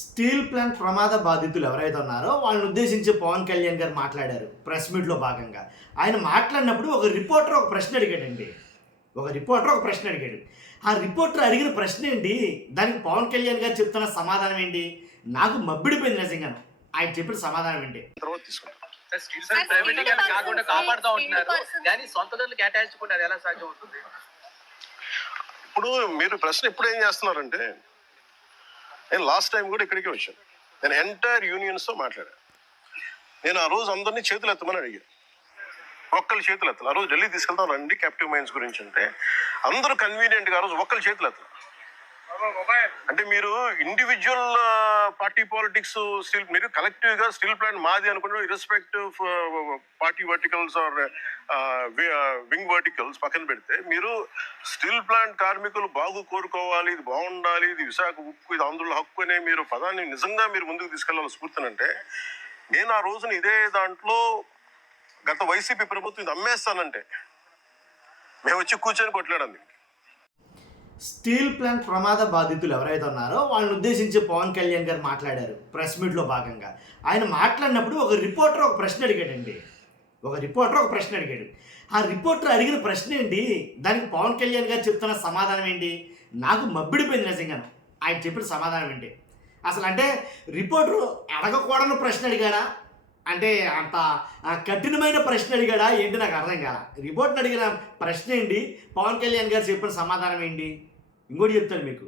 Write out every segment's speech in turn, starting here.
Steel plant ప్రమాద బాధితులు ఎవరైతే ఉన్నారో వాళ్ళని ఉద్దేశించి పవన్ కళ్యాణ్ గారు మాట్లాడారు ప్రెస్ మీట్లో భాగంగా. ఆయన మాట్లాడినప్పుడు ఒక రిపోర్టర్ ఒక ప్రశ్న అడిగాడండి. ఆ రిపోర్టర్ అడిగిన ప్రశ్న ఏంటి, దానికి పవన్ కళ్యాణ్ గారు చెప్తున్న సమాధానం ఏంటి, నాకు మబ్బిడిపోయింది నిజంగా. ఆయన చెప్పిన సమాధానం ఏంటి. ఇప్పుడు మీరు ప్రశ్న ఇప్పుడు ఏం చేస్తున్నారంటే, నేను లాస్ట్ టైం కూడా ఇక్కడికే వచ్చాను. నేను ఎంటైర్ యూనియన్స్తో మాట్లాడాను. నేను ఆ రోజు అందరినీ చేతులు ఎత్తమని అడిగాను. ఒక్కళ్ళు చేతులు ఎత్తాలి. ఆ రోజు ఢిల్లీ తీసుకెళ్తాం రండి క్యాప్టివ్ మైన్స్ గురించి అంటే అందరూ కన్వీనియంట్గా ఆ రోజు ఒక్కళ్ళు చేతులు ఎత్తాలి. అంటే మీరు ఇండివిజువల్ పార్టీ పాలిటిక్స్ స్టిల్, మీరు కలెక్టివ్ గా స్టీల్ ప్లాంట్ మాది అనుకుంటే irrespective party verticals or wing verticals పక్కన పెడితే, మీరు స్టీల్ ప్లాంట్ కార్మికులు బాగు కోరుకోవాలి, ఇది బాగుండాలి, ఇది విశాఖ ఉక్కు, ఇది ఆంధ్రుల హక్కు అనే మీరు పదాన్ని నిజంగా మీరు ముందుకు తీసుకెళ్లాలి స్ఫూర్తినంటే, నేను ఆ రోజున ఇదే దాంట్లో గత వైసీపీ ప్రభుత్వం ఇది అమ్మేస్తానంటే మేము వచ్చి కూర్చొని కొట్లాడండి. స్టీల్ ప్లాంట్ ప్రమాద బాధితులు ఎవరైతే ఉన్నారో వాళ్ళని ఉద్దేశించి పవన్ కళ్యాణ్ గారు మాట్లాడారు ప్రెస్ మీట్లో భాగంగా. ఆయన మాట్లాడినప్పుడు ఒక రిపోర్టర్ ఒక ప్రశ్న అడిగాడు. ఆ రిపోర్టర్ అడిగిన ప్రశ్న ఏంటి, దానికి పవన్ కళ్యాణ్ గారు చెప్తున్న సమాధానం ఏంటి, నాకు మబ్బిడిపోయింది నిజంగా. ఆయన చెప్పిన సమాధానం ఏంటి అసలు. అంటే రిపోర్టరు అడగకూడని ప్రశ్న అడిగాడా, అంటే అంత కఠినమైన ప్రశ్న అడిగాడా ఏంటి నాకు అర్థం కాల. రిపోర్ట్ని అడిగిన ప్రశ్న ఏంటి, పవన్ కళ్యాణ్ గారు చెప్పిన సమాధానం ఏంటి. ఇంకోటి చెప్తాను మీకు,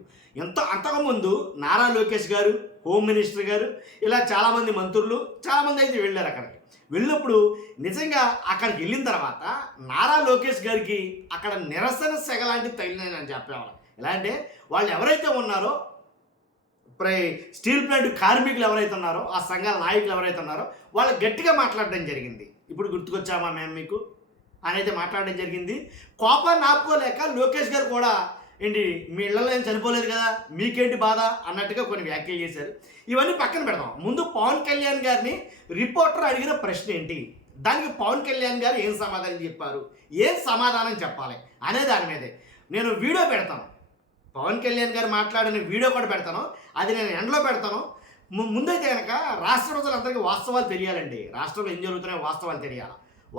అంతకుముందు నారా లోకేష్ గారు, హోమ్ మినిస్టర్ గారు, ఇలా చాలామంది మంత్రులు చాలామంది అయితే వెళ్ళారు. అక్కడికి వెళ్ళినప్పుడు నిజంగా అక్కడికి వెళ్ళిన తర్వాత నారా లోకేష్ గారికి అక్కడ నిరసన సెగ లాంటివి తగిలినాయని చెప్పేవాళ్ళు. ఎలా అంటే వాళ్ళు ఎవరైతే ఉన్నారో స్టీల్ ప్లాంట్ కార్మికులు ఎవరైతే ఉన్నారో, ఆ సంఘాల నాయకులు ఎవరైతే ఉన్నారో వాళ్ళు గట్టిగా మాట్లాడడం జరిగింది. ఇప్పుడు గుర్తుకొచ్చామా మేము మీకు అని అయితే మాట్లాడడం జరిగింది. కోపాన్ని ఆపుకోలేక లోకేష్ గారు కూడా ఏంటి మీ ఇళ్లలో ఏం చనిపోలేదు కదా, మీకేంటి బాధ అన్నట్టుగా కొన్ని వ్యాఖ్యలు చేశారు. ఇవన్నీ పక్కన పెడదాం. ముందు పవన్ కళ్యాణ్ గారిని రిపోర్టర్ అడిగిన ప్రశ్న ఏంటి, దానికి పవన్ కళ్యాణ్ గారు ఏం సమాధానం చెప్పారు, ఏం సమాధానం చెప్పాలి అనే దాని మీదే నేను వీడియో పెడతాను. పవన్ కళ్యాణ్ గారు మాట్లాడిన వీడియో కూడా పెడతాను, అది నేను ఎండ్లో పెడతాను. ముందైతే కనుక రాష్ట్ర ప్రజలందరికీ వాస్తవాలు తెలియాలండి. రాష్ట్రంలో ఏం జరుగుతున్నాయో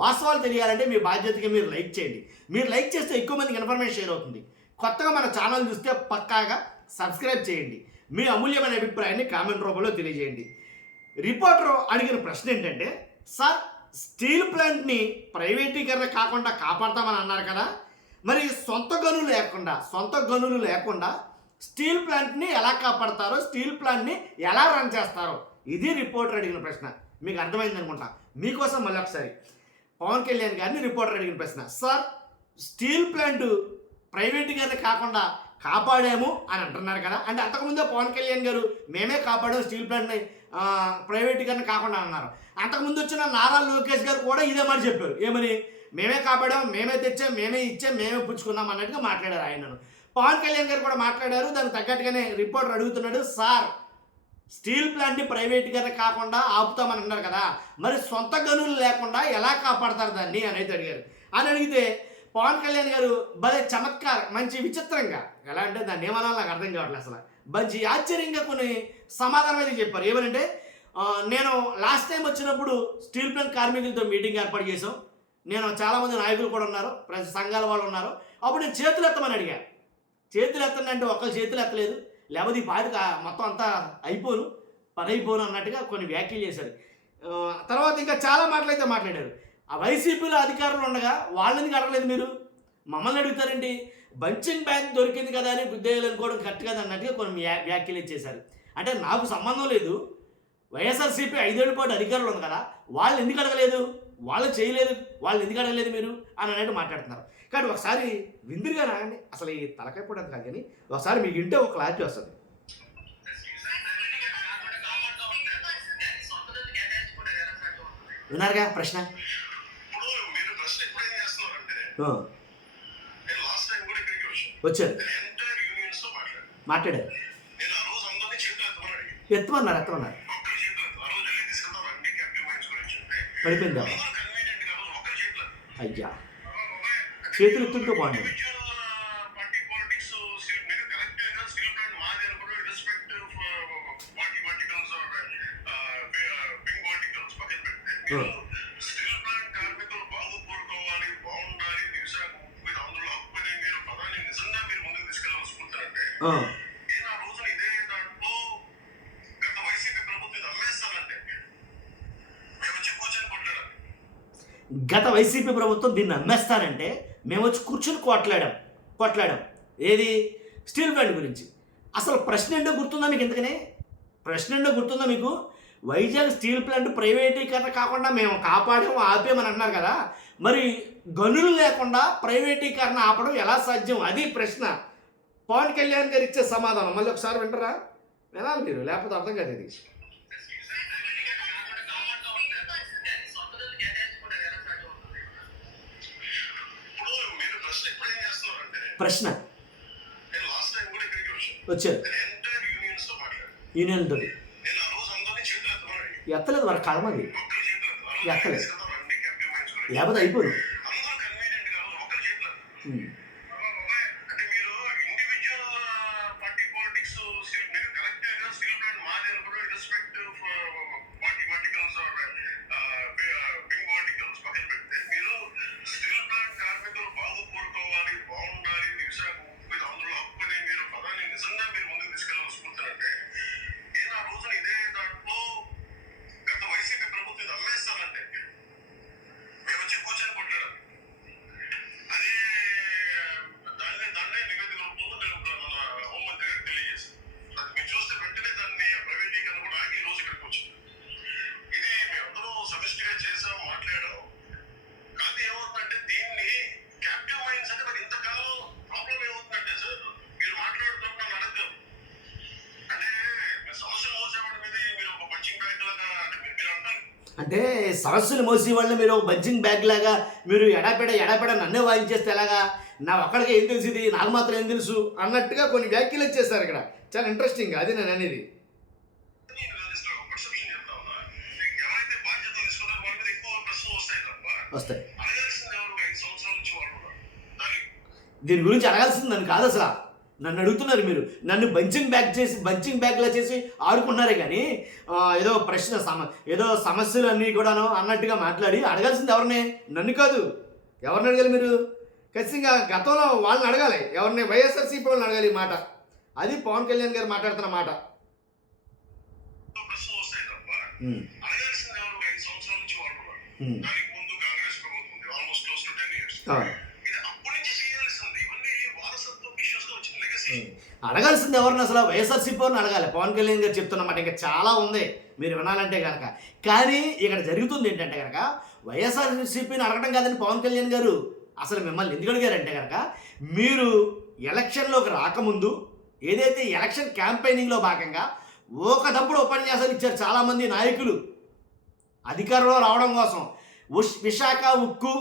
వాస్తవాలు తెలియాలంటే మీ బాధ్యతగా మీరు లైక్ చేయండి. మీరు లైక్ చేస్తే ఎక్కువ మందికి ఇన్ఫర్మేషన్ షేర్ అవుతుంది. కొత్తగా మన ఛానల్ చూస్తే పక్కాగా సబ్స్క్రైబ్ చేయండి. మీ అమూల్యమైన అభిప్రాయాన్ని కామెంట్ రూపంలో తెలియజేయండి. రిపోర్టర్ అడిగిన ప్రశ్న ఏంటంటే, సార్ స్టీల్ ప్లాంట్ని ప్రైవేటీకరణ కాకుండా కాపాడతామని అన్నారు కదా, మరి సొంత గనులు లేకుండా స్టీల్ ప్లాంట్ని ఎలా కాపాడతారో, స్టీల్ ప్లాంట్ని ఎలా రన్ చేస్తారో, ఇది రిపోర్టర్ అడిగిన ప్రశ్న. మీకు అర్థమైంది అనుకుంటా. మీకోసం మళ్ళీ ఒకసారి పవన్ కళ్యాణ్ గారిని రిపోర్టర్ అడిగిన ప్రశ్న, సార్ స్టీల్ ప్లాంట్ ప్రైవేటీకరణ కాకుండా కాపాడాము అని అంటున్నారు కదా, అంటే అంతకుముందే పవన్ కళ్యాణ్ గారు మేమే కాపాడాము స్టీల్ ప్లాంట్ని ప్రైవేటీకరణ కాకుండా అన్నారు. అంతకుముందు వచ్చిన నారా లోకేష్ గారు కూడా ఇదే మాట చెప్పారు. ఏమని, మేమే కాపాడాం, మేమే తెచ్చాం, మేమే ఇచ్చాం, మేమే పుచ్చుకున్నాం అన్నట్టుగా మాట్లాడారు ఆయనను. పవన్ కళ్యాణ్ గారు కూడా మాట్లాడారు. దానికి తగ్గట్టుగానే రిపోర్టర్ అడుగుతున్నాడు, సార్ స్టీల్ ప్లాంట్ని ప్రైవేటీకరణ కాకుండా ఆపుతామని అన్నారు కదా, మరి సొంత గనులు లేకుండా ఎలా కాపాడతారు దాన్ని అని అయితే అడిగారు. అని అడిగితే పవన్ కళ్యాణ్ గారు భలే చమత్కారం, మంచి విచిత్రంగా, ఎలా అంటే దాన్ని ఏమన్నా నాకు అర్థం కావట్లేదు అసలు, మంచి ఆశ్చర్యంగా కొన్ని సమాధానం అయితే చెప్పారు. ఏమనంటే, నేను లాస్ట్ టైం వచ్చినప్పుడు స్టీల్ ప్లాంట్ కార్మికులతో మీటింగ్ ఏర్పాటు చేసాం, నేను చాలామంది నాయకులు కూడా ఉన్నారు, ప్రతి సంఘాల వాళ్ళు ఉన్నారు, అప్పుడు నేను చేతులు ఎత్తమని అడిగాను. చేతులు ఎత్తండి అంటే ఒకళ్ళు చేతులు ఎత్తలేదు, లేకపోతే ఈ పాటికి మొత్తం అంతా పని అయిపోను అన్నట్టుగా కొన్ని వ్యాఖ్యలు చేశారు. తర్వాత ఇంకా చాలా మాటలైతే మాట్లాడారు. ఆ వైసీపీలో అధికారులు ఉండగా వాళ్ళని అడగలేదు, మీరు మమ్మల్ని అడుగుతారండి, బంచింగ్ బ్యాగ్ దొరికింది కదా అని గుద్దేయాలి అనుకోవడం కరెక్ట్ కదా అన్నట్టుగా కొన్ని వ్యాఖ్యలు చేశారు. అంటే నాకు సంబంధం లేదు, వైఎస్ఆర్సీపీ 5 ఏళ్ల పాటు అధికారులు ఉంది కదా, వాళ్ళు ఎందుకు అడగలేదు, వాళ్ళు చేయలేదు, వాళ్ళు ఎందుకు అడగలేదు మీరు అని అన్నట్టు మాట్లాడుతున్నారు. కానీ ఒకసారి విందురుగా రాగండి, అసలు ఈ తలకైపోవడం కాదు కానీ ఒకసారి మీకు ఇంటే ఒక క్లారిటీ వస్తుంది. విన్నారుగా ప్రశ్న. వచ్చారు, మాట్లాడారు, ఎత్తమన్నారు, పడిపోయిందా, అయ్యా చేతులు ఎత్తుంటూ బాగుండదు. మీరు స్టీల్ ప్లాంట్ కార్మికులు బాగుపడుకోవాలి, బాగుండాలి, విశాఖ ఉక్కు ఇది అందులో హక్కు అనే మీరు పదాన్ని నిజంగా మీరు ముందుకు తీసుకెళ్ళవలసుకుంటారంటే నేను ఆ రోజున ఇదే దాంట్లో గత వైసీపీ ప్రభుత్వం ఇది అమ్మేస్తానంటే మేము వచ్చి కూర్చొని కొట్లాడాలి. గత వైసీపీ ప్రభుత్వం దీన్ని అమ్మేస్తానంటే మేము వచ్చి కూర్చొని కొట్లాడాం ఏది స్టీల్ ప్లాంట్ గురించి. అసలు ప్రశ్న ఏంటో గుర్తుందా మీకు? ఎందుకనే ప్రశ్న ఏంటో గుర్తుందా మీకు? వైజాగ్ స్టీల్ ప్లాంట్ ప్రైవేటీకరణ కాకుండా మేము ఆపామని అంటున్నారు కదా, మరి గనులు లేకుండా ప్రైవేటీకరణ ఆపడం ఎలా సాధ్యం? అది ప్రశ్న. పవన్ కళ్యాణ్ గారు ఇచ్చే సమాధానం మళ్ళీ ఒకసారి వింటారా? వినాలి మీరు, లేకపోతే అర్థం కాదు ఇది. ప్రశ్న వచ్చారు యూనియన్ తోటి ఎత్తలేదు, వారి కర్మది ఎత్తలేదు, లేకపోతే అయిపోదు. అంటే సమస్యలు మోసే వాళ్ళని మీరు బంచింగ్ బ్యాగ్ లాగా మీరు ఎడాపెడ నన్నే వాయించేస్తే ఎలాగా? నా ఒక్కడికి ఏం తెలిసింది, నాకు మాత్రం ఏం తెలుసు అన్నట్టుగా కొన్ని వ్యాఖ్యలు వచ్చేస్తారు ఇక్కడ. చాలా ఇంట్రెస్టింగ్, అది నేను అనేది. వస్తాయి. దీని గురించి అడగాల్సింది నన్ను కాదు, అసలు నన్ను అడుగుతున్నారు మీరు. నన్ను బంచింగ్ బ్యాగ్లా చేసి ఆడుకున్నారే కానీ ఏదో ప్రశ్న ఏదో సమస్యలు అన్నీ కూడాను అన్నట్టుగా మాట్లాడి అడగాల్సింది ఎవరిని? నన్ను కాదు. ఎవరిని అడగాలి మీరు? ఖచ్చితంగా గతంలో వాళ్ళని అడగాలి. ఎవరిని? వైఎస్ఆర్సీపీ వాళ్ళని అడగాలి ఈ మాట. అది పవన్ కళ్యాణ్ గారు మాట్లాడుతున్న మాట. అడగాల్సింది ఎవరిని? అసలు వైఎస్ఆర్సీపీ వారిని అడగాలి. పవన్ కళ్యాణ్ గారు చెప్తున్నమాట ఇంకా చాలా ఉంది మీరు వినాలంటే కనుక. కానీ ఇక్కడ జరుగుతుంది ఏంటంటే కనుక వైఎస్ఆర్సీపీని అడగడం కాదని పవన్ కళ్యాణ్ గారు అసలు మిమ్మల్ని ఎందుకు అడిగారంటే కనుక, మీరు ఎలక్షన్లోకి రాకముందు ఏదైతే ఎలక్షన్ క్యాంపెయినింగ్లో భాగంగా ఒకటప్పుడు ఉపన్యాసాలు ఇచ్చారు చాలామంది నాయకులు అధికారంలో రావడం కోసం. విశాఖ ఉక్కు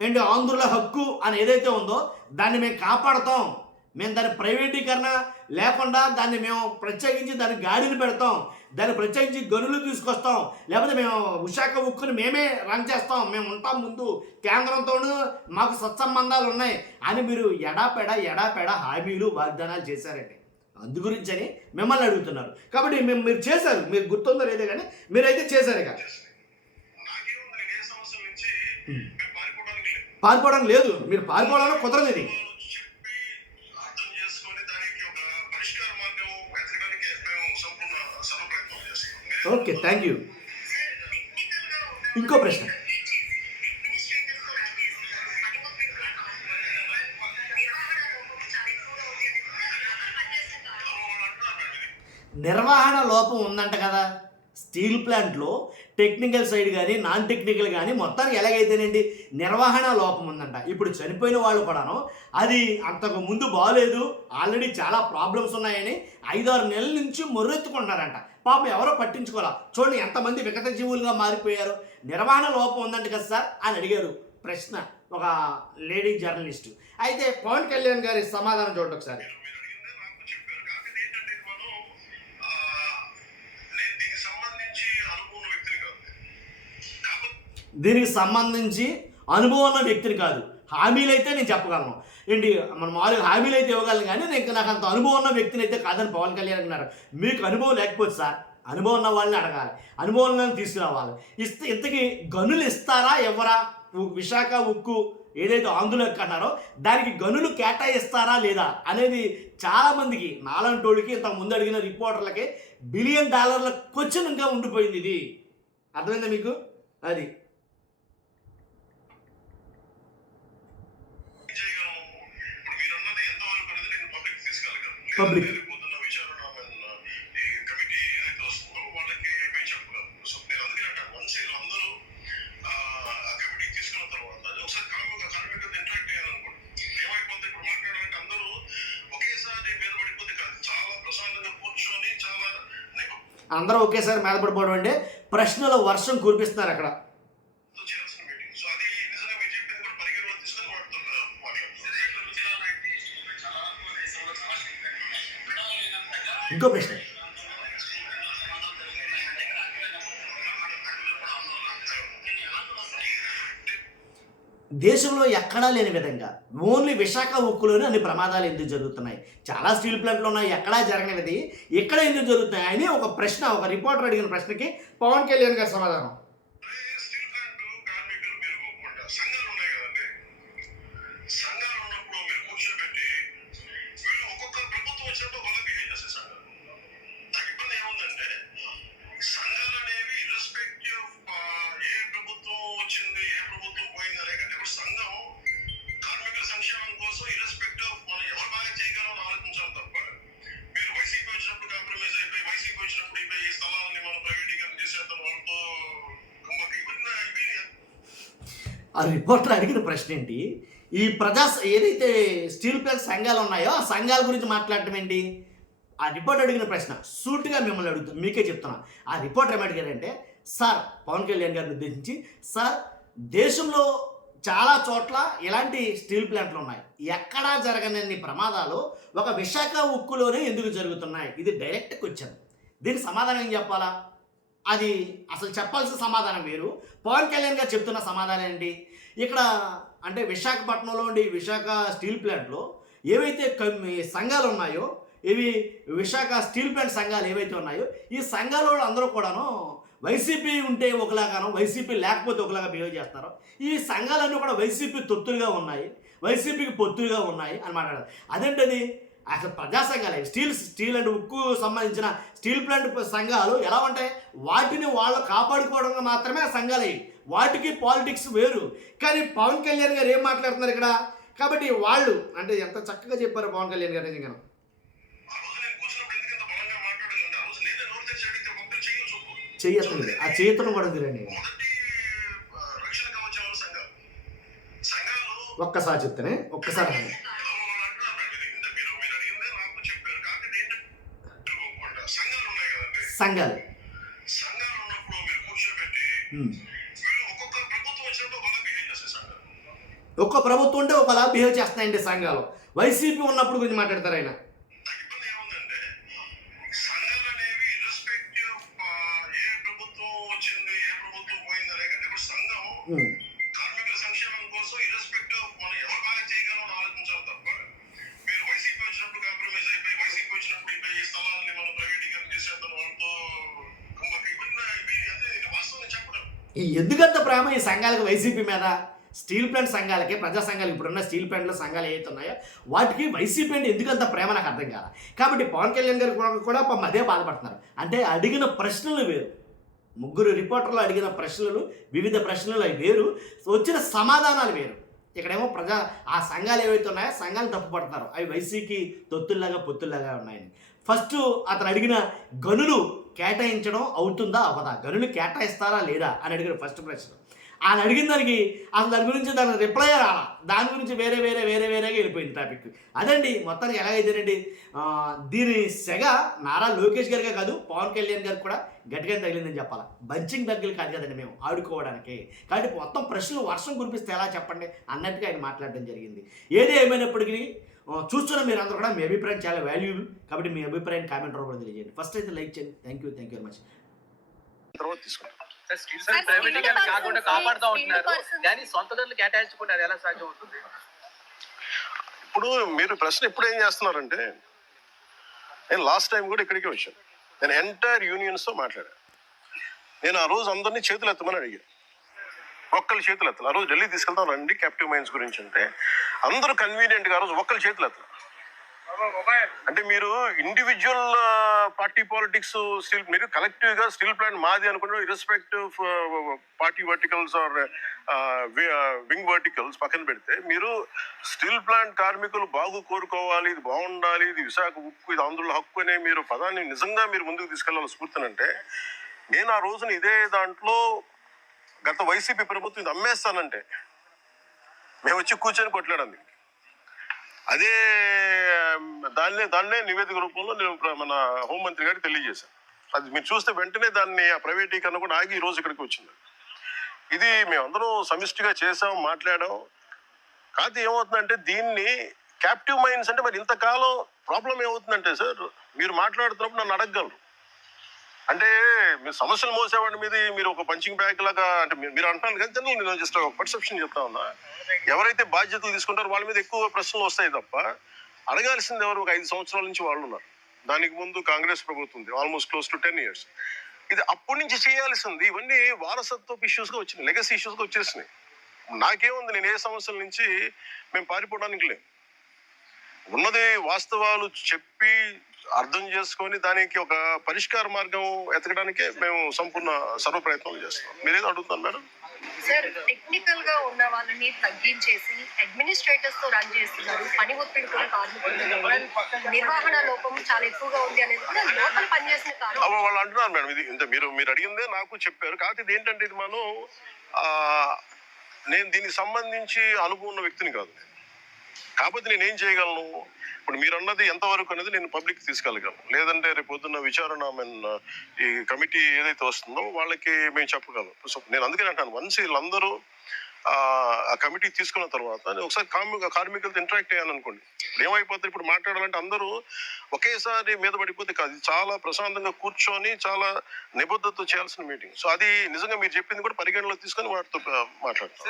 అండ్ ఆంధ్రుల హక్కు అని ఏదైతే ఉందో దాన్ని మేము కాపాడుతాం, మేము దాని ప్రైవేటీకరణ లేకుండా దాన్ని మేము ప్రత్యేకించి దాన్ని గాడిని పెడతాం, దాన్ని ప్రత్యేకించి గనులు తీసుకొస్తాం, లేకపోతే మేము విశాఖ ఉక్కుని మేమే రన్ చేస్తాం, మేము ఉంటాం ముందు కేంద్రంతోనూ మాకు సత్సంబంధాలు ఉన్నాయి అని మీరు ఎడాపెడ హామీలు వాగ్దానాలు చేశారండి. అందు గురించి అని మిమ్మల్ని అడుగుతున్నారు. కాబట్టి మీరు చేశారు, మీరు గుర్తుందో లేదో కానీ మీరైతే చేశారు. ఇక పారిపోవడం లేదు, మీరు పారిపోవడం కుదరదు. ఇది ఓకే, థ్యాంక్ యూ. ఇంకో ప్రశ్న. నిర్వహణ లోపం ఉందంట కదా స్టీల్ ప్లాంట్లో. టెక్నికల్ సైడ్ కానీ నాన్ టెక్నికల్ కానీ మొత్తానికి ఎలాగైతేనండి నిర్వహణ లోపం ఉందంట. ఇప్పుడు చనిపోయిన వాళ్ళు కూడాను అది అంతకు ముందు బాగలేదు, ఆల్రెడీ చాలా ప్రాబ్లమ్స్ ఉన్నాయని 5-6 నెలల నుంచి మొర్రెత్తుకుంటున్నారంట. పాపం ఎవరో పట్టించుకోవాలా. చూడండి ఎంతమంది వికట జీవులుగా మారిపోయారు. నిర్వహణ లోపం ఉందంట కదా సార్ అని అడిగారు ప్రశ్న ఒక లేడీ జర్నలిస్టు. అయితే పవన్ కళ్యాణ్ గారి సమాధానం చూడండి ఒకసారి. దీనికి సంబంధించి అనుభవం ఉన్న వ్యక్తిని కాదు, హామీలు అయితే నేను చెప్పగలను ఏంటి, మన మామూలుగా హామీలు అయితే ఇవ్వగలను కానీ నాకు అంత అనుభవం ఉన్న వ్యక్తిని అయితే కాదని పవన్ కళ్యాణ్ అన్నారు. మీకు అనుభవం లేకపోతే సార్ అనుభవం ఉన్న వాళ్ళని అడగాలి, అనుభవం ఉన్న వాళ్ళని తీసుకురావాలి. ఇంతకీ గనులు ఇస్తారా ఎవరా? విశాఖ ఉక్కు ఏదైతే ఆంధ్రులు అన్నారో దానికి గనులు కేటాయిస్తారా లేదా అనేది చాలామందికి, నాలంటోళ్ళకి, ఇంతకు ముందు అడిగిన రిపోర్టర్లకి $1 బిలియన్ క్వశ్చన్ ఇంకా ఉండిపోయింది. ఇది అర్థమైందా మీకు? అది పబ్లిక్ అందరూ ఒకేసారి మీద పడిపోవడం అంటే ప్రశ్నల వర్షం కురిపిస్తున్నారు అక్కడ. ఇంకో ప్రశ్న, దేశంలో ఎక్కడా లేని విధంగా ఓన్లీ విశాఖ ఉక్కులోనే అన్ని ప్రమాదాలు ఎందుకు జరుగుతున్నాయి? చాలా స్టీల్ ప్లాంట్లు ఉన్నాయి, ఎక్కడా జరగనిది ఇక్కడ ఎందుకు జరుగుతున్నాయి అని ఒక ప్రశ్న, ఒక రిపోర్టర్ అడిగిన ప్రశ్నకి పవన్ కళ్యాణ్ గారి సమాధానం. ఆ రిపోర్టర్ అడిగిన ప్రశ్న ఏంటి? ఈ ఏదైతే స్టీల్ ప్లాంట్ సంఘాలు ఉన్నాయో ఆ సంఘాల గురించి మాట్లాడటం ఏంటి? ఆ రిపోర్టర్ అడిగిన ప్రశ్న సూటిగా మిమ్మల్ని అడుగుతుంది, మీకే చెప్తున్నా. ఆ రిపోర్టర్ ఏమడిగారంటే, సార్ పవన్ కళ్యాణ్ గారిని ఉద్దేశించి, సార్ దేశంలో చాలా చోట్ల ఇలాంటి స్టీల్ ప్లాంట్లు ఉన్నాయి, ఎక్కడా జరగనన్ని ప్రమాదాలు ఒక విశాఖ ఉక్కులోనే ఎందుకు జరుగుతున్నాయి? ఇది డైరెక్ట్ క్వశ్చన్. దీనికి సమాధానం ఏం చెప్పాలా? అది అసలు చెప్పాల్సిన సమాధానం వేరు, పవన్ కళ్యాణ్ గారు చెప్తున్న సమాధానం ఏంటి? ఇక్కడ అంటే విశాఖపట్నంలో ఉండి విశాఖ స్టీల్ ప్లాంట్లో ఏవైతే సంఘాలు ఉన్నాయో, ఇవి విశాఖ స్టీల్ ప్లాంట్ సంఘాలు ఏవైతే ఉన్నాయో, ఈ సంఘాల వాళ్ళు అందరూ కూడాను వైసీపీ ఉంటే ఒకలాగానో వైసీపీ లేకపోతే ఒకలాగా బిహేవ్ చేస్తారో, ఈ సంఘాలన్నీ కూడా వైసీపీ తొత్తులుగా ఉన్నాయి, వైసీపీకి పొత్తులుగా ఉన్నాయి అని మాట్లాడారు. అదేంటది? అసలు ప్రజా సంఘాలు స్టీల్ అండ్ ఉక్కు సంబంధించిన స్టీల్ ప్లాంట్ సంఘాలు ఎలా ఉంటాయి? వాటిని వాళ్ళు కాపాడుకోవడంగా మాత్రమే ఆ సంఘాలు అయ్యి, వాటికి పాలిటిక్స్ వేరు. కానీ పవన్ కళ్యాణ్ గారు ఏం మాట్లాడుతున్నారు ఇక్కడ? కాబట్టి వాళ్ళు అంటే ఎంత చక్కగా చెప్పారు పవన్ కళ్యాణ్ గారు నిజంగా. చెయ్యట్లేదు, ఆ చేతులను కూడా తిరండి. ఒక్కసారి చెప్తేనే ఒక్కసారి సంఘాలు ఒక్క ప్రభుత్వం ఉంటే ఒకలా బిహేవ్ చేస్తున్నాయండి సంఘాలు. వైసీపీ ఉన్నప్పుడు గురించి మాట్లాడతారు ఆయన. ఎందుకంత ప్రేమ ఈ సంఘాలకు వైసీపీ మీద? స్టీల్ ప్లాంట్ సంఘాలకి, ప్రజా సంఘాలకి, ఇప్పుడున్న స్టీల్ ప్లాంట్లో సంఘాలు ఏవైతే ఉన్నాయో వాటికి వైసీపీ అంటే ఎందుకంత ప్రేమ నాకు అర్థం కాదు. కాబట్టి పవన్ కళ్యాణ్ గారు కూడా అదే బాధపడుతున్నారు. అంటే అడిగిన ప్రశ్నలు వేరు, ముగ్గురు రిపోర్టర్లు అడిగిన ప్రశ్నలు, వివిధ ప్రశ్నలు అవి వేరు, వచ్చిన సమాధానాలు వేరు. ఇక్కడేమో ఆ సంఘాలు ఏవైతే ఉన్నాయో సంఘాలు తప్పుపడుతున్నారు, అవి వైసీపీ తొత్తుల్లాగా పొత్తుల్లాగా ఉన్నాయని. ఫస్ట్ అతను అడిగిన గనులు కేటాయించడం అవుతుందా అవదా, గనులు కేటాయిస్తారా లేదా అని అడిగిన ఫస్ట్ ప్రశ్న. ఆయన అడిగిన దానికి అసలు దాని గురించి దాని రిప్లై రాలా, దాని గురించి వేరేగా వెళ్ళిపోయింది టాపిక్. అదండి మొత్తానికి ఎలాగైతేనండి దీని సెగ నారా లోకేష్ గారిగా కాదు పవన్ కళ్యాణ్ గారికి కూడా గట్టిగా తగిలిందని చెప్పాలి. బంచింగ్ దగ్గర కాదు కదండి మేము ఆడుకోవడానికి. కాబట్టి మొత్తం ప్రశ్నలు వర్షం కురిపిస్తే ఎలా చెప్పండి అన్నట్టుగా ఆయన మాట్లాడడం జరిగింది. ఏది ఏమైనప్పటికీ చూస్తున్న మీరు అందరూ కూడా మీ అభిప్రాయం చాలా వాల్యూబుల్. కాబట్టి మీ అభిప్రాయం కామెంట్ రూపంలో తెలియజేయండి. ఫస్ట్ అయితే లైక్ చేయండి. Thank you very much. కాకుండా కాపాడుతూ ఉంటున్నారు కానీ సొంత ధరలు కేటాయించుకుంటే అది ఎలా సాధ్యం అవుతుంది? ఇప్పుడు మీరు ప్రశ్న ఇప్పుడు ఏం చేస్తున్నారంటే, నేను లాస్ట్ టైం కూడా ఇక్కడికే వచ్చాను. నేను ఎంటైర్ యూనియన్స్తో మాట్లాడా. నేను ఆ రోజు అందరినీ చేతులు ఎత్తమని అడిగా. ఒక్కళ్ళు చేతులు ఎత్తాలి. ఆ రోజు ఢిల్లీ తీసుకెళ్తాం రండి క్యాప్టివ్ మైన్స్ గురించి అంటే అందరూ కన్వీనియంట్గా ఆ రోజు ఒక్కళ్ళు చేతులు ఎత్తాలి. అంటే మీరు ఇండివిజువల్ పార్టీ పాలిటిక్స్ స్టిల్ మీరు కలెక్టివ్ గా స్టీల్ ప్లాంట్ మాది అనుకుంటే irrespective party verticals or wing verticals పక్కన పెడితే మీరు స్టీల్ ప్లాంట్ కార్మికులు బాగు కోరుకోవాలి, ఇది బాగుండాలి, ఇది విశాఖ ఉక్కు, ఇది ఆంధ్రుల హక్కు అనే మీరు పదాన్ని నిజంగా మీరు ముందుకు తీసుకెళ్లాలి స్ఫూర్తినంటే నేను ఆ రోజున ఇదే దాంట్లో గత వైసీపీ ప్రభుత్వం ఇది అమ్మేస్తానంటే మేము వచ్చి కూర్చొని కొట్లాడండి. అదే దాన్నే నివేదిక రూపంలో నేను మన హోంమంత్రి గారికి తెలియజేశాను. అది మీరు చూస్తే వెంటనే దాన్ని ఆ ప్రైవేటీకరణ కూడా ఆగి ఈ రోజు ఇక్కడికి వచ్చింది. ఇది మేమందరం సమిష్టిగా చేసాం, మాట్లాడాం. కాదు ఏమవుతుందంటే దీన్ని క్యాప్టివ్ మైన్స్ అంటే మరి ఇంతకాలం ప్రాబ్లం ఏమవుతుందంటే సార్ మీరు మాట్లాడుతున్నప్పుడు నన్ను అడగగలరు. అంటే మీరు సమస్యలు మోసేవాడి మీద మీరు ఒక పంచింగ్ బ్యాగ్ లాగా అంటే మీరు అంటాను కానీ నేను జస్ట్ ఒక పర్సెప్షన్ చెప్తా ఉన్నా. ఎవరైతే బాధ్యతలు తీసుకుంటారో వాళ్ళ మీద ఎక్కువ ప్రశ్నలు వస్తాయి తప్ప అడగాల్సింది ఎవరు? ఒక 5 సంవత్సరాల నుంచి వాళ్ళు ఉన్నారు. దానికి ముందు కాంగ్రెస్ ప్రభుత్వం ఉంది, ఆల్మోస్ట్ క్లోజ్ టు 10 years. ఇది అప్పటి నుంచి చేయాల్సింది. ఇవన్నీ వారసత్వపు ఇష్యూస్గా వచ్చినాయి, లెగసీ ఇష్యూస్గా వచ్చేసినాయి. నాకేముంది, నేను ఏ సమస్యల నుంచి మేము పారిపోవడానికి లేదు. ఉన్నది వాస్తవాలు చెప్పి అర్థం చేసుకొని దానికి ఒక పరిష్కార మార్గం ఎతకడానికే మేము సంపూర్ణ సర్వ ప్రయత్నాలు చేస్తాం. మీరేదో అడుగుతాను మేడం. సార్, టెక్నికల్ గా ఉన్న వాళ్ళని తగ్గించేసి అడ్మినిస్ట్రేటర్స్ తో రన్ చేస్తున్నారు. పని ఒత్తిడి కూడా కార్మికులు, నిర్వహణ లోపం చాలా ఎక్కువగా ఉంది అనేది కూడా లోపల పనిచేసిన కారణం వాళ్ళు అంటున్నారు మేడం. ఇది ఇంత మీరు అడిగిందే నాకు చెప్పారు. కాకపోతే ఇది ఏంటంటే ఇది మనం నేను దీనికి సంబంధించి అనుభవం ఉన్న వ్యక్తిని కాదు. కాకపోతే నేనేం చేయగలను, ఇప్పుడు మీరు అన్నది ఎంతవరకు అనేది నేను పబ్లిక్ తీసుకెళ్ళగలను. లేదంటే రేపు పొద్దున్న విచారణ ఈ కమిటీ ఏదైతే వస్తుందో వాళ్ళకి మేము చెప్పగలం. సో నేను అందుకని అంటాను, వన్స్ వీళ్ళందరూ ఆ కమిటీ తీసుకున్న తర్వాత నేను ఒకసారి కార్మికులతో ఇంటరాక్ట్ అయ్యాను అనుకోండి, ఏమైపోతుంది, ఇప్పుడు మాట్లాడాలంటే అందరూ ఒకేసారి మీద పడిపోతే కాదు. ఇది చాలా ప్రశాంతంగా కూర్చొని చాలా నిబద్ధతతో చేయాల్సిన మీటింగ్. సో అది నిజంగా మీరు చెప్పింది కూడా పరిగణలో తీసుకొని వాటితో మాట్లాడతాం.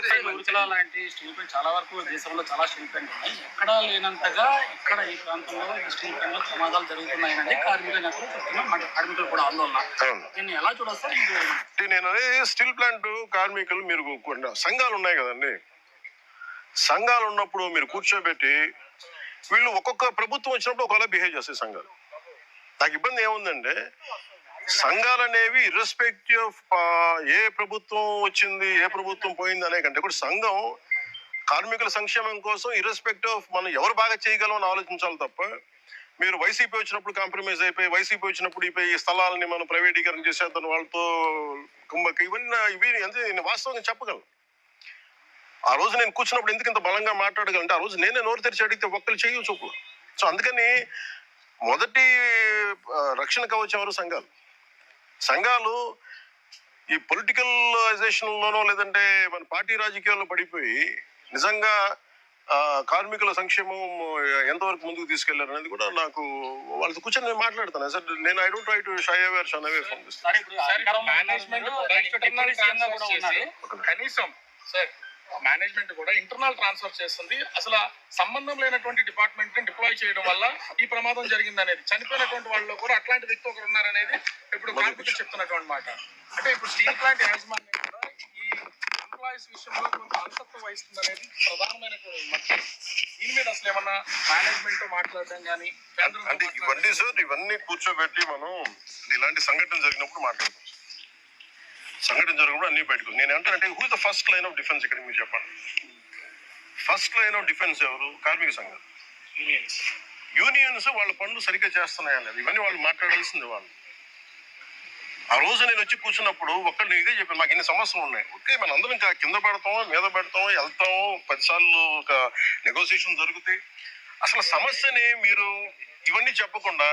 లాంటి స్టీల్ ప్లాంట్ చాలా వరకు దేశంలో చాలా స్టీల్ ప్లాంట్ ఉన్నాయి. ఎక్కడా లేనంతగా ఇక్కడ ఈ ప్రాంతంలో స్టీల్ ప్లాంట్ లో ప్రమాదాలు జరుగుతున్నాయని కార్మికులు చెప్తున్నా. కార్మికులు కూడా ఆందోళన. దీన్ని ఎలా చూడొస్తారు? నేను స్టీల్ ప్లాంట్ కార్మికులు మీరు సంఘాలు ఉన్నాయి కదండి, సంఘాలు ఉన్నప్పుడు మీరు కూర్చోబెట్టి వీళ్ళు ఒక్కొక్క ప్రభుత్వం వచ్చినప్పుడు ఒకలా బిహేవ్ చేస్తాయి సంఘాలు. నాకు ఇబ్బంది ఏముందంటే సంఘాలు అనేవి ఇర్రెస్పెక్టివ్ ఆఫ్ ఏ ప్రభుత్వం వచ్చింది ఏ ప్రభుత్వం పోయింది అనే కంటే కూడా సంఘం కార్మికుల సంక్షేమం కోసం ఇర్రెస్పెక్టివ్ ఆఫ్ మనం ఎవరు బాగా చేయగలం అని ఆలోచించాలి తప్ప మీరు వైసీపీ వచ్చినప్పుడు కాంప్రమైజ్ అయిపోయి, వైసీపీ వచ్చినప్పుడు ఈ స్థలాలని మనం ప్రైవేటీకరణ చేసేద్దాం వాళ్ళతో కుంభకి ఇవి అంతే. నేను వాస్తవంగా చెప్పగలను. ఆ రోజు నేను కూర్చున్నప్పుడు ఎందుకు ఇంత బలంగా మాట్లాడగలంటే ఆ రోజు నేనే నోరు తెరిచి అడిగితే ఒక్కరు చేయు చూపులు. సో అందుకని మొదటి రక్షణ కవచం ఎవరు? సంఘాలు ఈ పొలిటికలైజేషన్లోనో లేదంటే మన పార్టీ రాజకీయాల్లో పడిపోయి నిజంగా కార్మికుల సంక్షేమం ఎంతవరకు ముందుకు తీసుకెళ్లారు అనేది కూడా నాకు వాళ్ళతో కూర్చొని నేను మాట్లాడతాను సార్. నేను I don't try to shy away from this. కనీసం సార్ మేనేజ్మెంట్ కూడా ఇంటర్నల్ ట్రాన్స్ఫర్ చేస్తుంది. అసలు సంబంధం లేనటువంటి డిపార్ట్మెంట్ ని డిప్లాయ్ చేయడం వల్ల ఈ ప్రమాదం జరిగింది అనేది, చనిపోయినటువంటి వాళ్ళలో కూడా అట్లాంటి వ్యక్తి ఒకరు ఉన్నారనేది ఇప్పుడు కార్మికులు చెప్తున్నటువంటి మాట. అంటే ఇప్పుడు స్టీల్ ప్లాంట్ యాజమాన్యం కూడా ఈ ఎంప్లాయీస్ విషయంలో కొంత అంతత్వం వహిస్తుంది అనేది ప్రధానమైనటువంటి మాట. దీని మీద అసలు ఏమన్నా మేనేజ్మెంట్ తో మాట్లాడడం కానీ అంటే ఇవన్నీ సార్ ఇవన్నీ కూర్చోబెట్టి మనం ఇలాంటి సంఘటన జరిగినప్పుడు మాట్లాడతాం. సంఘటన జరిగినప్పుడు అన్ని బయటకు నేను అంటానంటే who the first line of defence ఇక్కడ మీరు చెప్పండి. ఫస్ట్ లైన్ ఆఫ్ డిఫెన్స్ ఎవరు? కార్మిక సంఘాలు, యూనియన్స్. వాళ్ళ పనులు సరిగ్గా చేస్తున్నాయనేది ఇవన్నీ వాళ్ళు మాట్లాడాల్సింది. వాళ్ళు ఆ రోజు నేను వచ్చి కూర్చున్నప్పుడు ఒక్కళ్ళు ఇదే చెప్పాను, మాకు ఇన్ని సమస్యలు ఉన్నాయి. ఓకే, మనం అందరం ఇంకా కింద పెడతాం, మీద పెడతాం, వెళ్తాం, 10 సార్లు ఒక నెగోసియేషన్ జరుగుతాయి. అసలు సమస్యని మీరు ఇవన్నీ చెప్పకుండా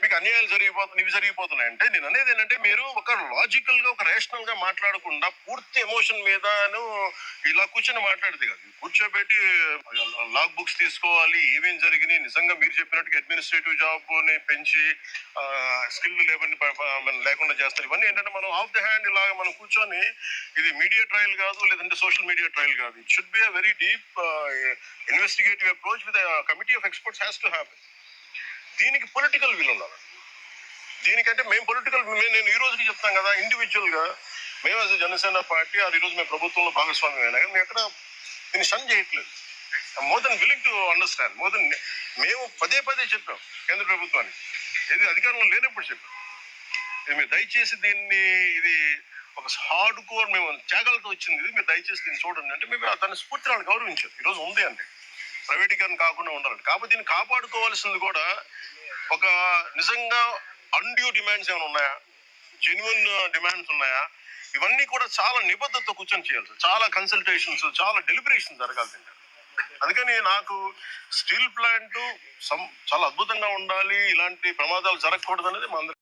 మీకు అన్యాయాలు జరిగిపోతున్నాయి, ఇవి జరిగిపోతున్నాయి అంటే నేను అనేది ఏంటంటే మీరు ఒక లాజికల్ గా ఒక రేషనల్ గా మాట్లాడకుండా పూర్తి ఎమోషన్ మీద ఇలా కూర్చొని మాట్లాడితే కాదు. కూర్చోబెట్టి లాగ్ బుక్స్ తీసుకోవాలి, ఏమేం జరిగినాయి, నిజంగా మీరు చెప్పినట్టుగా అడ్మినిస్ట్రేటివ్ జాబ్ ని పెంచి స్కిల్ లేబర్ ని లేకుండా చేస్తారు. ఇవన్నీ ఏంటంటే మనం ఆఫ్ ద హ్యాండ్ ఇలాగా మనం కూర్చొని ఇది మీడియా ట్రయల్ కాదు, లేదంటే సోషల్ మీడియా ట్రయల్ కాదు. It should be a very deep investigative approach with committee of experts has to have. దీనికి పొలిటికల్ విల్ ఉండాలి. దీనికంటే మేము పొలిటికల్ నేను ఈ రోజుకి చెప్తాను కదా, ఇండివిజువల్గా మేము అసలు జనసేన పార్టీ ఈ రోజు మేము ప్రభుత్వంలో భాగస్వామ్యం అయినా కానీ మేము ఎక్కడ దీన్ని షన్ చేయట్లేదు. More than willing to understand, more than మేము పదే చెప్పాం కేంద్ర ప్రభుత్వానికి, ఏది అధికారంలో లేనప్పుడు చెప్పాం, మీరు దయచేసి దీన్ని, ఇది ఒక హార్డ్ కోర్ మేము త్యాగాలతో వచ్చింది, ఇది మీరు దయచేసి దీన్ని చూడండి అంటే మేము దాన్ని స్ఫూర్తిని వాళ్ళు గౌరవించారు. ఈరోజు ఉంది అంటే ప్రైవేటీకరణ కాకుండా ఉండాలంటే. కాబట్టి దీన్ని కాపాడుకోవాల్సింది కూడా ఒక నిజంగా అన్డ్యూ డిమాండ్స్ ఏమైనా ఉన్నాయా, జెన్యున్ డిమాండ్స్ ఉన్నాయా, ఇవన్నీ కూడా చాలా నిబద్ధతతో కూర్చొని చేయాలి. చాలా కన్సల్టేషన్స్, చాలా డెలిబరేషన్ జరగాల్సిందే. అందుకని నాకు స్టీల్ ప్లాంట్ చాలా అద్భుతంగా ఉండాలి, ఇలాంటి ప్రమాదాలు జరగకూడదు అనేది మా అందరి